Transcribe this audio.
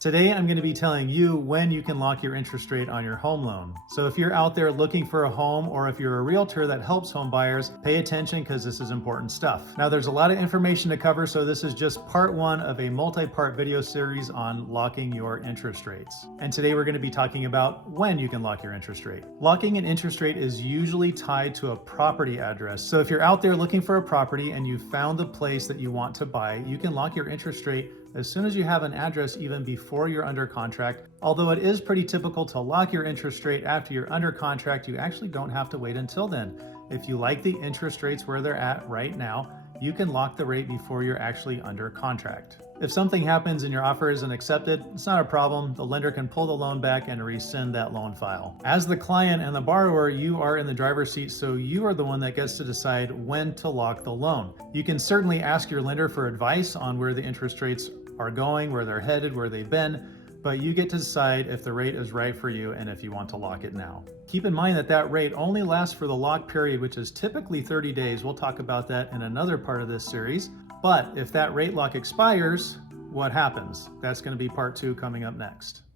Today, I'm going to be telling you when you can lock your interest rate on your home loan. So if you're out there looking for a home, or if you're a realtor that helps home buyers, pay attention because this is important stuff. Now, there's a lot of information to cover, so this is just part one of a multi-part video series on locking your interest rates. And today we're going to be talking about when you can lock your interest rate. Locking an interest rate is usually tied to a property address. So if you're out there looking for a property and you found the place that you want to buy, you can lock your interest rate as soon as you have an address, even before you're under contract. Although it is pretty typical to lock your interest rate after you're under contract, you actually don't have to wait until then. If you like the interest rates where they're at right now, you can lock the rate before you're actually under contract. If something happens and your offer isn't accepted, it's not a problem. The lender can pull the loan back and rescind that loan file. As the client and the borrower, you are in the driver's seat, so you are the one that gets to decide when to lock the loan. You can certainly ask your lender for advice on where the interest rates are going, where they're headed, where they've been, but you get to decide if the rate is right for you and if you want to lock it now. Keep in mind that that rate only lasts for the lock period, which is typically 30 days. We'll talk about that in another part of this series. But if that rate lock expires, what happens? That's going to be part two coming up next.